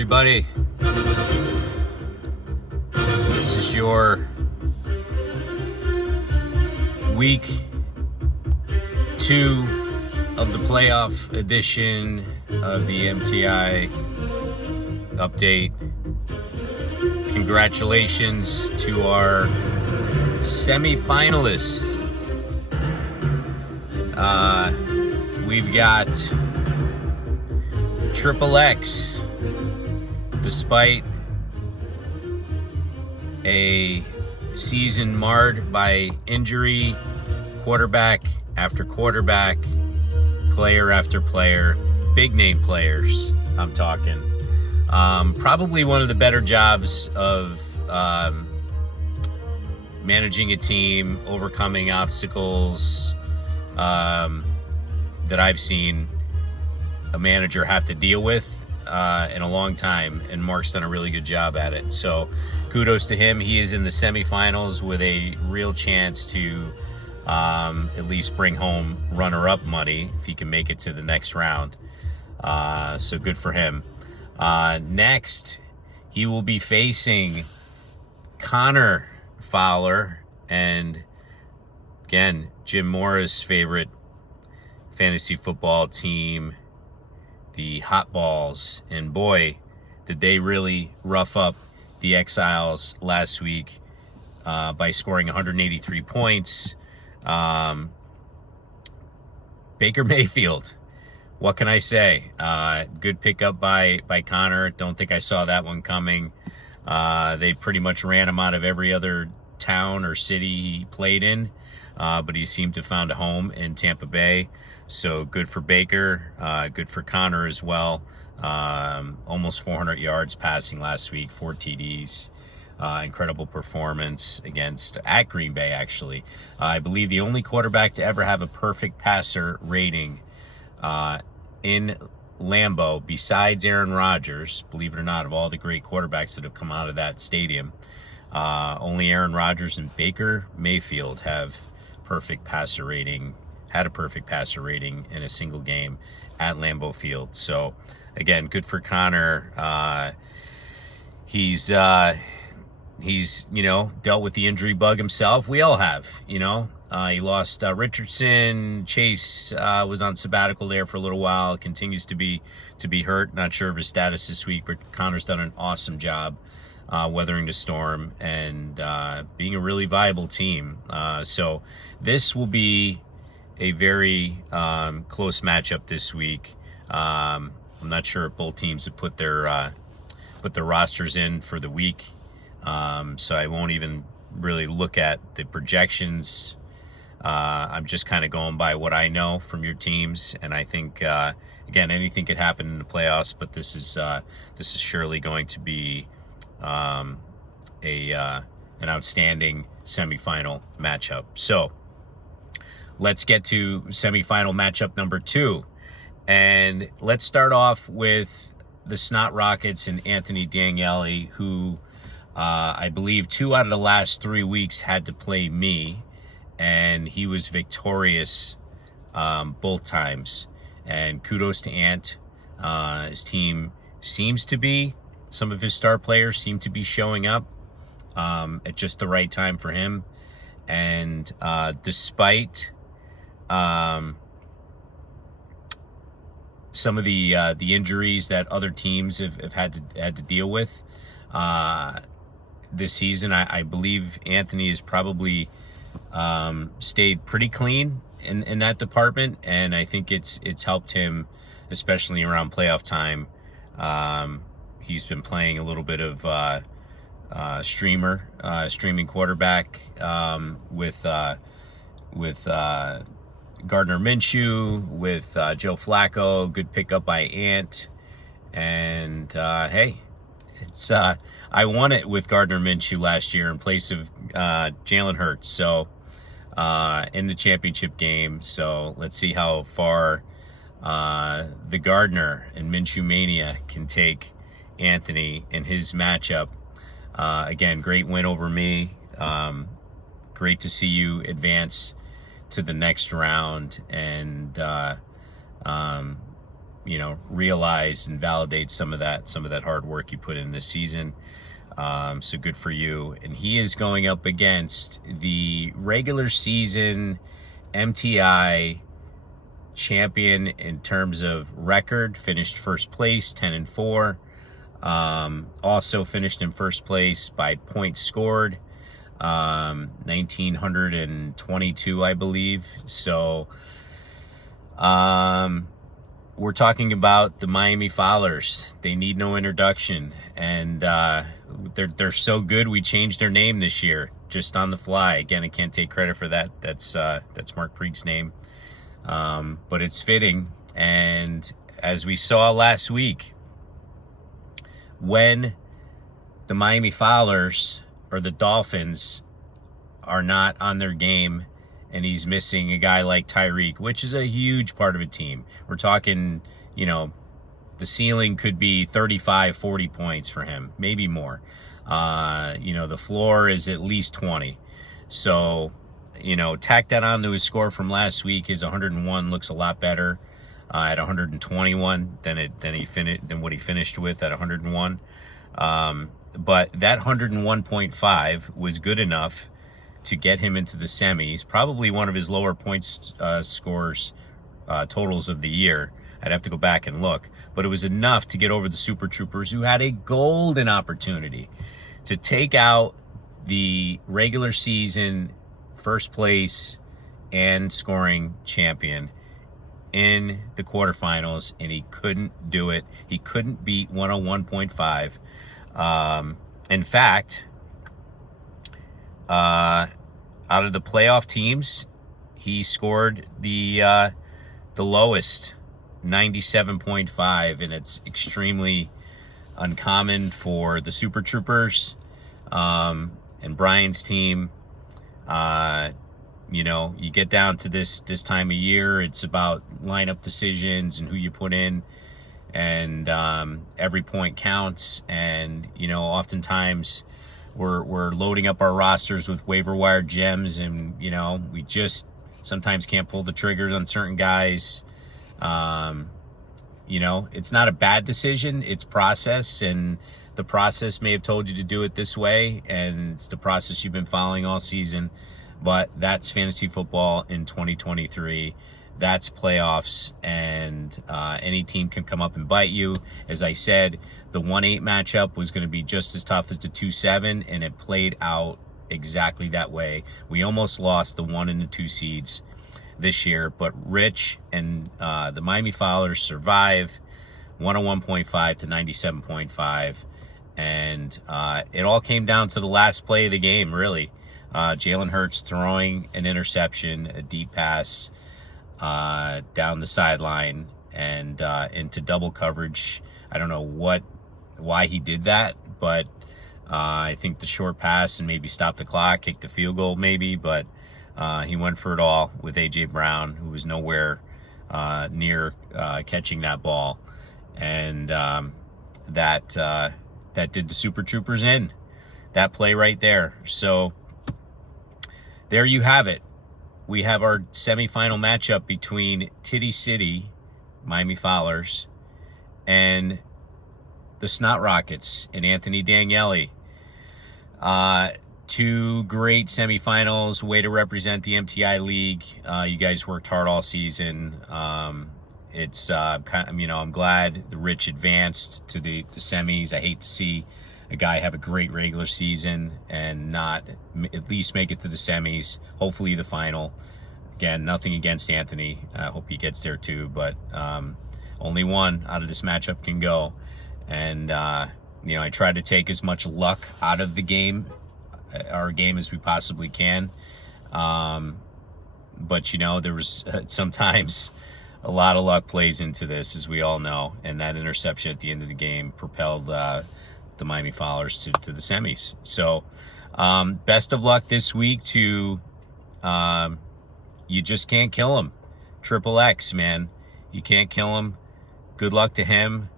everybody. This is your week 2 of the playoff edition of the MTI update. Congratulations to our semi-finalists. We've got Triple X, despite a season marred by injury, quarterback after quarterback, player after player, big name players, I'm talking. Probably one of the better jobs of managing a team, overcoming obstacles that I've seen a manager have to deal with in a long time, and Mark's done a really good job at it. So kudos to him. He is in the semifinals with a real chance to at least bring home runner-up money if he can make it to the next round. So good for him. Next, he will be facing Connor Fowler, and again, Jim Mora's favorite fantasy football team, the Hot Balls. And boy, did they really rough up the Exiles last week by scoring 183 points. Baker Mayfield, what can I say? Good pickup by Connor. Don't think I saw that one coming. They pretty much ran him out of every other town or city he played in, but he seemed to have found a home in Tampa Bay. So good for Baker, good for Connor as well. Almost 400 yards passing last week, 4 TDs. Incredible performance at Green Bay, actually. I believe the only quarterback to ever have a perfect passer rating in Lambeau, besides Aaron Rodgers, believe it or not, of all the great quarterbacks that have come out of that stadium, only Aaron Rodgers and Baker Mayfield had a perfect passer rating in a single game at Lambeau Field. So again, good for Connor. He's dealt with the injury bug himself. We all have, He lost Richardson. Chase was on sabbatical there for a little while. Continues to be hurt. Not sure of his status this week, but Connor's done an awesome job weathering the storm and being a really viable team. So this will be a very close matchup this week. I'm not sure if both teams have put their rosters in for the week, so I won't even really look at the projections. I'm just kind of going by what I know from your teams, and I think again, anything could happen in the playoffs, but this is surely going to be an outstanding semifinal matchup. So let's get to semifinal matchup number 2. And let's start off with the Snot Rockets and Anthony Daniele, who I believe 2 out of the last 3 weeks had to play me, and he was victorious both times. And kudos to Ant. His team seems to be, some of his star players seem to be showing up at just the right time for him. And despite some of the injuries that other teams have had to deal with this season, I believe Anthony has probably stayed pretty clean in that department, and I think it's helped him, especially around playoff time. He's been playing a little bit of streaming quarterback with Gardner Minshew, with Joe Flacco. Good pickup by Ant. And hey, it's I won it with Gardner Minshew last year in place of Jalen Hurts, so in the championship game. So let's see how far the Gardner and Minshew mania can take Anthony in his matchup. Again, great win over me. Great to see you advance to the next round, and realize and validate some of that hard work you put in this season. So good for you. And he is going up against the regular season MTI champion in terms of record, finished first place, 10-4. Also finished in first place by points scored, 1,922, I believe. So, we're talking about the Miami Fowlers. They need no introduction, and they're so good. We changed their name this year, just on the fly. Again, I can't take credit for that. That's Mark Prieg's name, but it's fitting. And as we saw last week, when the Miami Fowlers or the Dolphins are not on their game, and he's missing a guy like Tyreek, which is a huge part of a team. We're talking, the ceiling could be 35, 40 points for him, maybe more. The floor is at least 20. So, tack that on to his score from last week. His 101 looks a lot better at 121 than what he finished with at 101. But that 101.5 was good enough to get him into the semis, probably one of his lower points scores totals of the year. I'd have to go back and look, but it was enough to get over the Super Troopers, who had a golden opportunity to take out the regular season first place and scoring champion in the quarterfinals, and he couldn't do it. He couldn't beat 101.5. In fact, out of the playoff teams, he scored the lowest, 97.5, and it's extremely uncommon for the Super Troopers and Brian's team. You get down to this time of year, it's about lineup decisions and who you put in, and every point counts. And oftentimes we're loading up our rosters with waiver wire gems, and we just sometimes can't pull the triggers on certain guys. It's not a bad decision, it's process, and the process may have told you to do it this way, and it's the process you've been following all season. But that's fantasy football in 2023. That's playoffs, and any team can come up and bite you. As I said, the 1-8 matchup was going to be just as tough as the 2-7, and it played out exactly that way. We almost lost the 1 and the 2 seeds this year, but Rich and the Miami Fowlers survive 101.5 to 97.5, and it all came down to the last play of the game, really. Jalen Hurts throwing an interception, a deep pass down the sideline and into double coverage. I don't know why he did that, but I think the short pass and maybe stop the clock, kick the field goal maybe, but he went for it all with A.J. Brown, who was nowhere near catching that ball. And that did the Super Troopers in. That play right there. So there you have it. We have our semifinal matchup between Titty City, Miami Fowlers, and the Snot Rockets and Anthony Daniele. Two great semifinals, way to represent the MTI League. You guys worked hard all season. It's I'm glad the Rich advanced to the semis. I hate to see a guy have a great regular season and not at least make it to the semis, hopefully the final. Again, nothing against Anthony. I hope he gets there too, but only one out of this matchup can go. And, I try to take as much luck out of our game as we possibly can. But, there was sometimes a lot of luck plays into this, as we all know. And that interception at the end of the game propelled the Miami Fowlers to the semis. So best of luck this week to you just can't kill him. Triple X, man. You can't kill him. Good luck to him.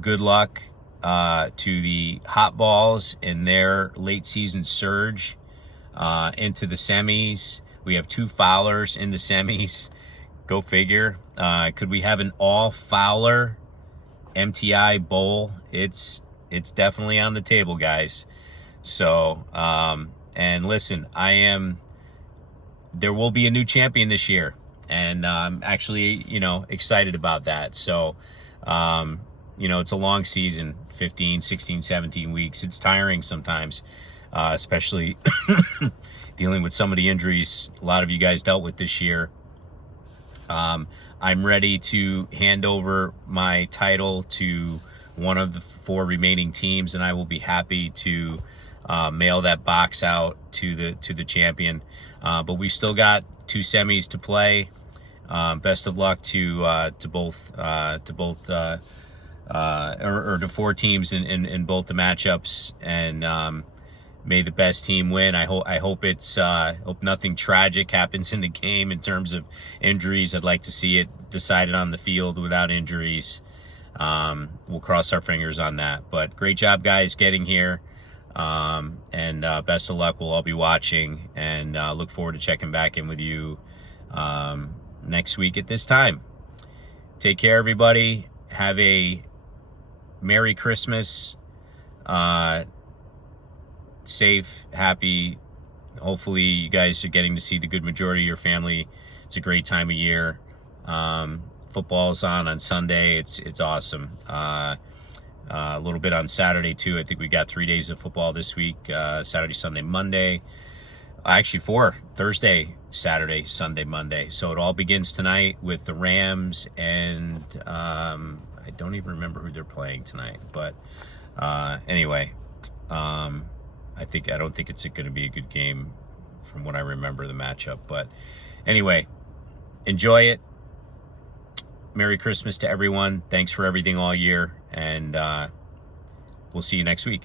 Good luck to the Hot Balls in their late season surge into the semis. We have two Fowlers in the semis. Go figure. Could we have an all Fowler MTI bowl? It's definitely on the table, guys. So, and listen, there will be a new champion this year, and I'm actually, excited about that. So, it's a long season, 15, 16, 17 weeks. It's tiring sometimes, especially dealing with some of the injuries a lot of you guys dealt with this year. I'm ready to hand over my title to one of the 4 remaining teams, and I will be happy to mail that box out to the champion. But we've still got 2 semis to play. Best of luck to both to 4 teams in both the matchups, and may the best team win. I hope nothing tragic happens in the game in terms of injuries. I'd like to see it decided on the field without injuries. We'll cross our fingers on that. But great job, guys, getting here. And best of luck. We'll all be watching, and look forward to checking back in with you next week at this time. Take care, everybody. Have a Merry Christmas. Safe, happy. Hopefully you guys are getting to see the good majority of your family. It's a great time of year. Football's on Sunday. It's awesome. A little bit on Saturday too. I think we got 3 days of football this week. Saturday, Sunday, Monday. Actually 4. Thursday, Saturday, Sunday, Monday. So it all begins tonight with the Rams, and I don't even remember who they're playing tonight. But anyway, I don't think it's going to be a good game from what I remember the matchup. But anyway, enjoy it. Merry Christmas to everyone. Thanks for everything all year, and we'll see you next week.